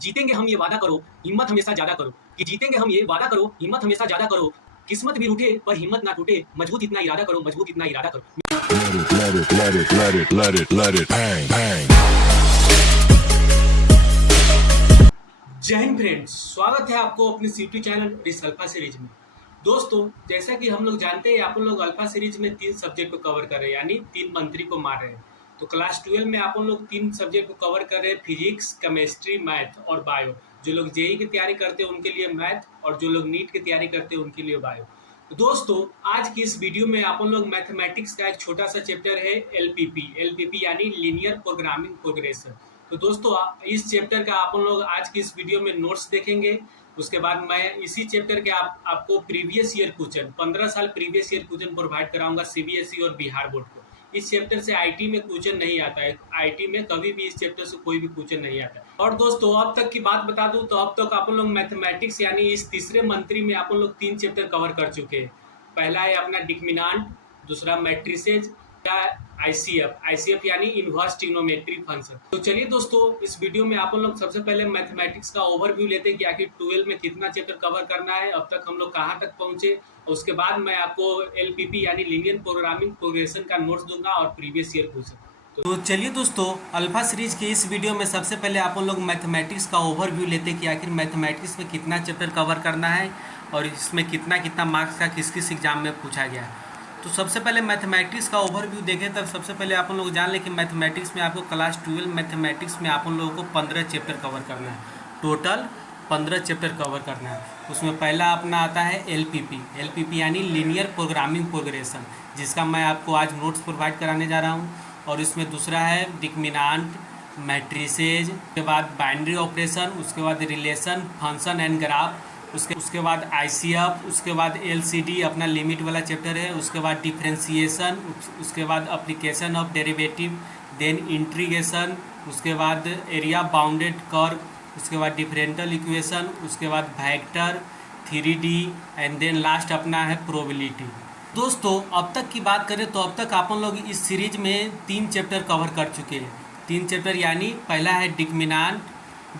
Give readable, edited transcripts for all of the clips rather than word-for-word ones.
जीतेंगे हम ये वादा करो, हिम्मत हमेशा ज्यादा करो। कि जीतेंगे हम ये वादा करो, हिम्मत हमेशा ज्यादा करो। किस्मत भी रूठे पर हिम्मत ना टूटे, मजबूत इतना इरादा करो, मजबूत इतना इरादा करो। Bang, bang. जय हिंद फ्रेंड्स, स्वागत है आपको अपने यूट्यूब चैनल इस अल्फा सीरीज में। दोस्तों, जैसा कि हम लोग जानते हैं, आप लोग अल्फा सीरीज में 3 सब्जेक्ट को कवर कर रहे हैं, यानी 3 मंत्री को मार रहे हैं। तो क्लास 12 में आप लोग 3 सब्जेक्ट को कवर कर रहे हैं, फिजिक्स, केमिस्ट्री, मैथ और बायो। जो लोग जेई की तैयारी करते हैं उनके लिए मैथ, और जो लोग नीट की तैयारी करते हैं उनके लिए बायो। तो दोस्तों, आज की इस वीडियो में आप लोग मैथमेटिक्स का एक छोटा सा चैप्टर है एलपीपी यानी लीनियर प्रोग्रामिंग प्रोग्रेशन। तो दोस्तों, इस चैप्टर का आप लोग आज की इस वीडियो में नोट्स देखेंगे। उसके बाद मैं इसी चैप्टर के आपको प्रीवियस ईयर क्वेश्चन 15 साल प्रीवियस ईयर क्वेश्चन प्रोवाइड कराऊंगा सीबीएसई और बिहार बोर्ड को। इस चैप्टर से आईटी में क्वेश्चन नहीं आता है, आईटी में कभी भी इस चैप्टर से कोई भी क्वेश्चन नहीं आता है। और दोस्तों, अब तक की बात बता दूं तो अब तक आप लोग मैथमेटिक्स यानी इस तीसरे मंत्री में आप लोग 3 चैप्टर कवर कर चुके हैं। पहला है अपना डिटरमिनेंट, दूसरा मैट्रिसेज, आईसीएफ यानी इनवर्स ट्रिग्नोमेट्री फंक्शन। तो चलिए दोस्तों, इस वीडियो में आप लोग सबसे पहले मैथमेटिक्स का ओवरव्यू लेते हैं कि आखिर 12 में कितना चैप्टर कवर करना है, अब तक हम लोग कहाँ तक पहुंचे। और उसके बाद मैं आपको एलपीपी यानी लीनियर प्रोग्रामिंग प्रोग्रेशन का नोट्स दूंगा और प्रीवियस ईयर क्वेश्चन। तो चलिए दोस्तों, अल्फा सीरीज के इस वीडियो में सबसे पहले आप लोग मैथमेटिक्स का ओवरव्यू लेते हैं कि आखिर मैथमेटिक्स में कितना चैप्टर कवर करना है और इसमें कितना कितना मार्क्स का किस किस एग्जाम में पूछा गया है। तो सबसे पहले मैथमेटिक्स का ओवरव्यू देखें, तब सबसे पहले आप लोग जान लें कि मैथमेटिक्स में आपको क्लास 12 मैथमेटिक्स में आप लोगों को 15 चैप्टर कवर करना है। टोटल 15 चैप्टर कवर करना है। उसमें पहला अपना आता है एलपीपी यानी लीनियर प्रोग्रामिंग प्रोग्रेशन, जिसका मैं आपको आज नोट्स प्रोवाइड कराने जा रहा हूँ। और इसमें दूसरा है डिटरमिनेंट, मैट्रिसेज, उसके बाद बाइनरी ऑपरेशन, उसके बाद रिलेशन, फंक्शन एंड ग्राफ, उसके बाद आईसीएफ, उसके बाद एलसीडी अपना लिमिट वाला चैप्टर है, उसके बाद डिफरेंशिएशन, उसके बाद application of derivative, then integration, उसके बाद एरिया बाउंडेड कर्व, उसके बाद डिफरेंशियल इक्वेशन, उसके बाद vector, 3D and then last अपना है प्रोबेबिलिटी। दोस्तों, अब तक की बात करें तो अब तक आप लोग इस सीरीज में 3 चैप्टर कवर कर चुके हैं। 3 चैप्टर यानी पहला है डिटरमिनेंट,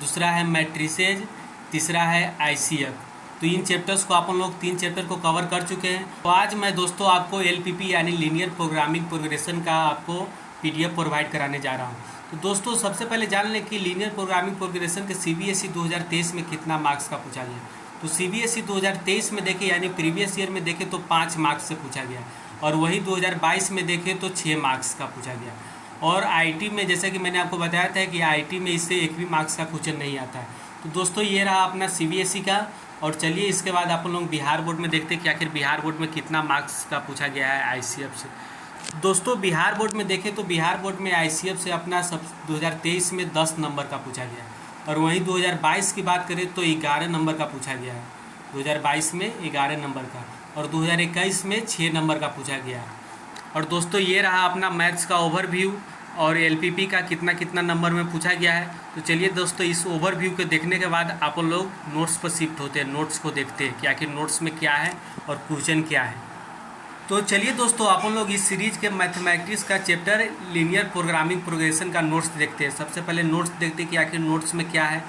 दूसरा है मैट्रिसेज, तीसरा है आईसीएफ। तो इन चैप्टर्स को आप लोग 3 चैप्टर को कवर कर चुके हैं। तो आज मैं दोस्तों आपको एलपीपी यानी लीनियर प्रोग्रामिंग प्रोग्रेशन का आपको पीडीएफ प्रोवाइड कराने जा रहा हूँ। तो दोस्तों, सबसे पहले जान लें कि लीनियर प्रोग्रामिंग प्रोग्रेशन के सीबीएसई 2023 में कितना मार्क्स का पूछा गया। तो सीबीएसई 2023 में देखें यानी प्रीवियस ईयर में देखें तो 5 मार्क्स से पूछा गया, और वही 2022 में देखें तो 6 मार्क्स का पूछा गया। और आईटी में जैसा कि मैंने आपको बताया था कि आईटी में इससे 1 भी मार्क्स का क्वेश्चन नहीं आता है। तो दोस्तों, ये रहा अपना सीबीएसई का। और चलिए इसके बाद आप लोग बिहार बोर्ड में देखते हैं कि आखिर बिहार बोर्ड में कितना मार्क्स का पूछा गया है आईसीएफ से। दोस्तों, बिहार बोर्ड में देखें तो बिहार बोर्ड में आईसीएफ से अपना 2023 में 10 नंबर का पूछा गया है, और वहीं 2022 की बात करें तो 11 नंबर का पूछा गया है। 2022 में 11 नंबर का, और 2021 में 6 नंबर का पूछा गया है। और दोस्तों, ये रहा अपना मैथ्स का ओवरव्यू और एलपीपी का कितना कितना नंबर में पूछा गया है। तो चलिए दोस्तों, इस ओवरव्यू को देखने के बाद आप लोग नोट्स पर शिफ्ट होते हैं, नोट्स को देखते हैं कि आखिर नोट्स में क्या है और क्वेश्चन क्या है। तो चलिए दोस्तों, आप लोग इस सीरीज के मैथमेटिक्स का चैप्टर लीनियर प्रोग्रामिंग प्रोग्रेशन का नोट्स देखते हैं। सबसे पहले नोट्स देखते हैं कि आखिर नोट्स में क्या है।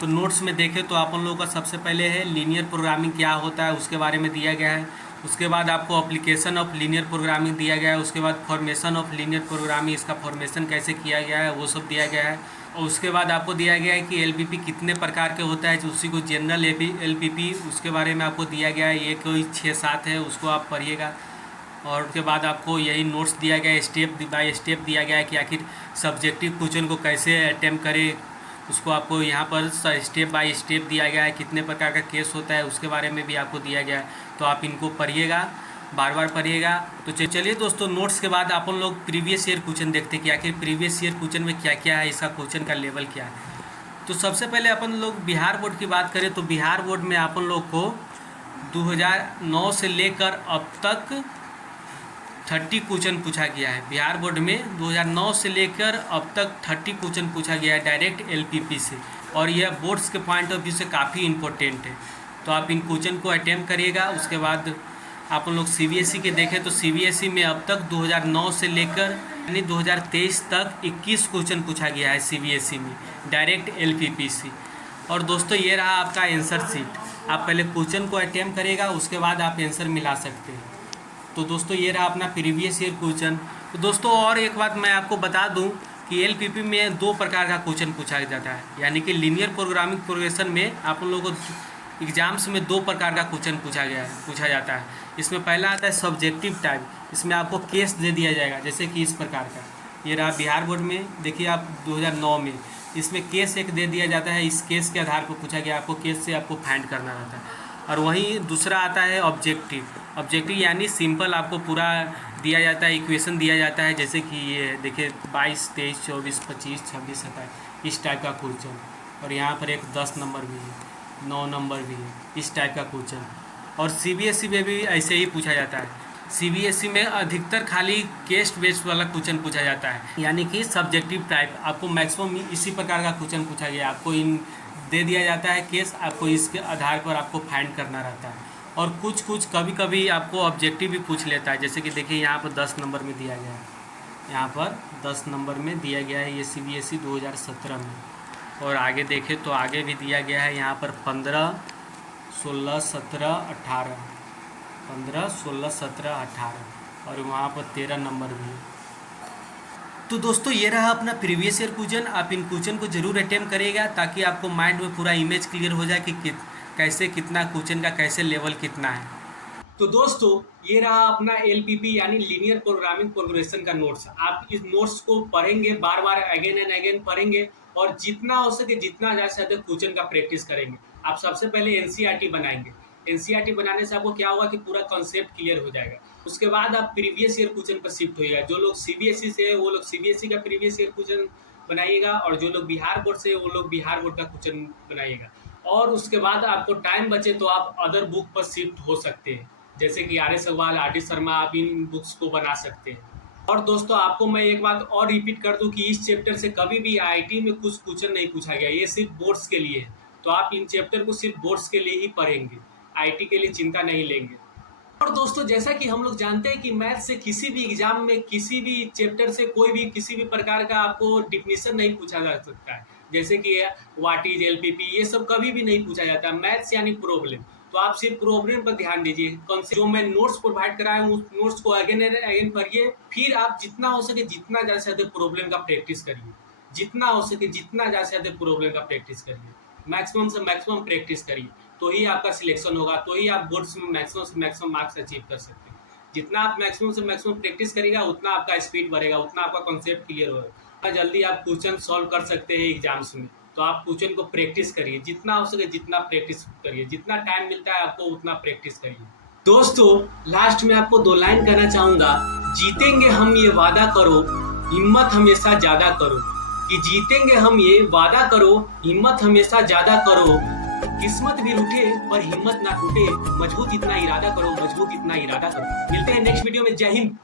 तो नोट्स में देखें तो आप लोगों का सबसे पहले है लीनियर प्रोग्रामिंग क्या होता है, उसके बारे में दिया गया है। उसके बाद आपको एप्लीकेशन ऑफ लीनियर प्रोग्रामिंग दिया गया है। उसके बाद फॉर्मेशन ऑफ लीनियर प्रोग्रामिंग, इसका फॉर्मेशन कैसे किया गया है वो सब दिया गया है। और उसके बाद आपको दिया गया है कि एलपीपी कितने प्रकार के होता है, उसी को जनरल एलपीपी उसके बारे में आपको दिया गया है। ये कोई 6-7 है, उसको आप पढ़िएगा। और उसके बाद आपको यही नोट्स दिया गया है, स्टेप बाय स्टेप दिया गया है कि आखिर सब्जेक्टिव क्वेश्चन को कैसे अटैम्प्ट करें, उसको आपको यहाँ पर स्टेप बाय स्टेप दिया गया है। कितने प्रकार का केस होता है उसके बारे में भी आपको दिया गया है। तो आप इनको पढ़िएगा, बार बार पढ़िएगा। तो चलिए दोस्तों, नोट्स के बाद आप लोग प्रीवियस ईयर क्वेश्चन देखते हैं कि आखिर प्रीवियस ईयर क्वेश्चन में क्या क्या है, इसका क्वेश्चन का लेवल क्या है। तो सबसे पहले अपन लोग बिहार बोर्ड की बात करें तो बिहार बोर्ड में अपन लोग को 2009 से लेकर अब तक 30 क्वेश्चन पूछा गया है। बिहार बोर्ड में 2009 से लेकर अब तक 30 क्वेश्चन पूछा गया है डायरेक्ट एलपीपी से, और यह बोर्ड्स के पॉइंट ऑफ व्यू से काफ़ी इंपॉर्टेंट है। तो आप इन क्वेश्चन को अटैम्प्ट करिएगा। उसके बाद आप लोग सीबीएसई के देखें तो सीबीएसई में अब तक 2009 से लेकर यानी 2023 तक 21 क्वेश्चन पूछा गया है सीबीएसई में डायरेक्ट एलपीपी से। और दोस्तों ये रहा आपका आंसर शीट। आप पहले क्वेश्चन को अटेम्प्ट करेगा, उसके बाद आप आंसर मिला सकते हैं। तो दोस्तों ये रहा अपना प्रीवियस ईयर क्वेश्चन। तो दोस्तों और एक बात मैं आपको बता दूं कि एलपीपी में 2 प्रकार का क्वेश्चन पूछा जाता है, यानी कि लीनियर प्रोग्रामिंग प्रोग्रेशन में आप लोगों को एग्जाम्स में 2 प्रकार का क्वेश्चन पूछा जाता है। इसमें पहला आता है सब्जेक्टिव टाइप। इसमें आपको केस दे दिया जाएगा, जैसे कि इस प्रकार का ये रहा बिहार बोर्ड में, देखिए आप 2009 में इसमें केस एक दे दिया जाता है। इस केस के आधार पर पूछा गया, आपको केस से आपको फाइंड करना रहता है। और वहीं दूसरा आता है ऑब्जेक्टिव यानी सिंपल आपको पूरा दिया जाता है, इक्वेशन दिया जाता है, जैसे कि ये देखिए 22, 23, 24, 25, 26, 27 इस टाइप का क्वेश्चन। और यहाँ पर एक 10 नंबर भी है, 9 नंबर भी है, इस टाइप का क्वेश्चन। और सीबीएसई में भी ऐसे ही पूछा जाता है। सीबीएसई में अधिकतर खाली केस बेस्ड वाला क्वेश्चन पूछा जाता है, यानी कि सब्जेक्टिव टाइप। आपको मैक्सिमम इसी प्रकार का क्वेश्चन पूछा गया, आपको इन दे दिया जाता है केस, आपको इसके आधार पर आपको फाइंड करना रहता है। और कुछ कभी आपको ऑब्जेक्टिव भी पूछ लेता है, जैसे कि देखिए यहाँ पर 10 नंबर में दिया गया है, यहाँ पर 10 नंबर में दिया गया है ये सीबीएसई 2017 में। और आगे देखें तो आगे भी दिया गया है यहाँ पर 15, 16, 17, 18, 15, 16, 17, 18 और वहाँ पर 13 नंबर भी है। तो दोस्तों ये रहा अपना प्रीवियस ईयर क्वेश्चन। आप इन क्वेश्चन को जरूर अटेम्प्ट करिएगा, ताकि आपको माइंड में पूरा इमेज क्लियर हो जाए कि कैसे कितना क्वेश्चन का कैसे लेवल कितना है। तो दोस्तों ये रहा अपना एलपीपी यानी लीनियर प्रोग्रामिंग प्रोग्रेशन का नोट्स। आप इस नोट्स को पढ़ेंगे, बार बार अगेन एंड अगेन पढ़ेंगे, और जितना हो सके जितना ज़्यादा क्वेश्चन का प्रैक्टिस करेंगे। आप सबसे पहले एनसीईआरटी बनाएंगे। एनसीईआरटी बनाने से आपको क्या होगा कि पूरा कॉन्सेप्ट क्लियर हो जाएगा। उसके बाद आप प्रीवियस ईयर क्वेश्चन पर शिफ्ट होइएगा। जो लोग सीबीएसई से है वो लोग सीबीएसई का प्रीवियस ईयर क्वेश्चन बनाइएगा, और जो लोग बिहार बोर्ड से है वो लोग बिहार बोर्ड का क्वेश्चन बनाइएगा। और उसके बाद आपको टाइम बचे तो आप अदर बुक पर शिफ्ट हो सकते हैं, जैसे कि R S Agarwal, R D Sharma, आप इन बुक्स को बना सकते हैं। और दोस्तों आपको मैं एक बात और रिपीट कर दूं कि इस चैप्टर से कभी भी आईआईटी में कुछ क्वेश्चन नहीं पूछा गया, ये सिर्फ बोर्ड्स के लिए है। तो आप इन चैप्टर को सिर्फ बोर्ड्स के लिए ही पढ़ेंगे, आईआईटी के लिए चिंता नहीं लेंगे। और दोस्तों जैसा कि हम लोग जानते हैं कि मैथ से किसी भी एग्जाम में किसी भी चैप्टर से कोई भी किसी भी प्रकार का आपको डिफिनीशन नहीं पूछा जा सकता है, जैसे कि व्हाट इज एलपीपी, ये सब कभी भी नहीं पूछा जाता। मैथ्स यानी प्रॉब्लम, तो आप सिर्फ प्रॉब्लम पर ध्यान दीजिए। जो मैं नोट्स प्रोवाइड कराया हूँ उस नोट्स को अगेन एंड अगेन पढ़िए। फिर आप जितना हो सके जितना ज़्यादा से ज़्यादा प्रॉब्लम का प्रैक्टिस करिए, जितना हो सके जितना ज़्यादा से ज़्यादा प्रॉब्लम का प्रैक्टिस करिए, मैक्सिमम से मैक्सिमम प्रैक्टिस करिए, तो ही आपका सिलेक्शन होगा, तो ही आप बोर्ड्स में मैक्सिमम से मैक्सिमम मार्क्स अचीव कर सकते हैं। जितना आप मैक्सिमम से मैक्सिमम प्रैक्टिस करेगा उतना आपका स्पीड बढ़ेगा, उतना आपका कॉन्सेप्ट क्लियर होगा, जल्दी आप क्वेश्चन सॉल्व कर सकते हैं एग्जाम्स में। तो आप क्वेश्चन को प्रैक्टिस करिए, जितना हो सके जितना प्रैक्टिस करिए, जितना टाइम मिलता है आपको उतना प्रैक्टिस करिए। दोस्तों लास्ट में आपको 2 लाइन कहना चाहूँगा, जीतेंगे हम ये वादा करो, हिम्मत हमेशा ज़्यादा करो। कि जीतेंगे हम ये वादा करो, हिम्मत हमेशा ज़्यादा करो। किस्मत भी रूठे पर हिम्मत ना टूटे, मजबूत इतना इरादा करो, मजबूत इतना इरादा करो। मिलते हैं नेक्स्ट वीडियो में। जय हिंद।